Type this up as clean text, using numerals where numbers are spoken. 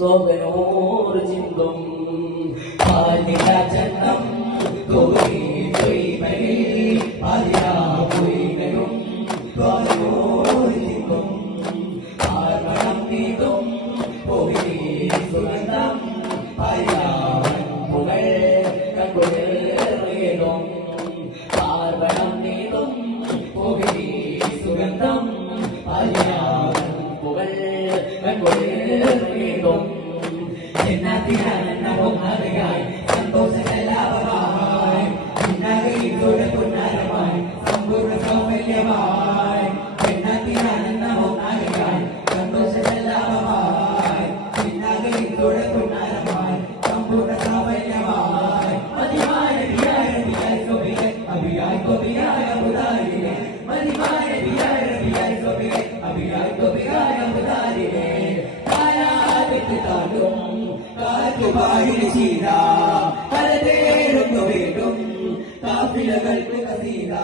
തോകനോർ ചിന്തും പാലില ചന്നം തോകി തൊയ്മരി പാലിയ പൊയ്മരും തോകനോർ ചിന്തും ആർമണം നീതും പോയി സുഗന്ധം പാലിയാവൻ പുകൾ കങ്കുലേറും ആർമണം നീതും പോയി സുഗന്ധം പാലിയാവൻ പുകൾ കങ്കുലേറും എന്നതിനാണെന്നവും അറിയായി സന്തോഷകലാപമായി ഉന്നതയുടെ പുന്നരമായി സമ്പൂർണ്ണ സൗകര്യമായി എന്നതിനാണെന്നവും അറിയായി സന്തോഷകലാപമായി ഉന്നതയുടെ പുന്നരമായി സമ്പൂർണ്ണ സൗകര്യമായി മതിമായ ബിയായി സോബിയെ അഭിയായി കോബിയായ മുദാരിനെ മതിമായ ബിയായി സോബിയെ അഭിയായി കോബിയായ മുദാരിനെ കാലാതിത്താലും കാറ്റുപായിന് ചീത പലതേരും വീണ്ടും കാപ്പിലകൾക്ക് കസീത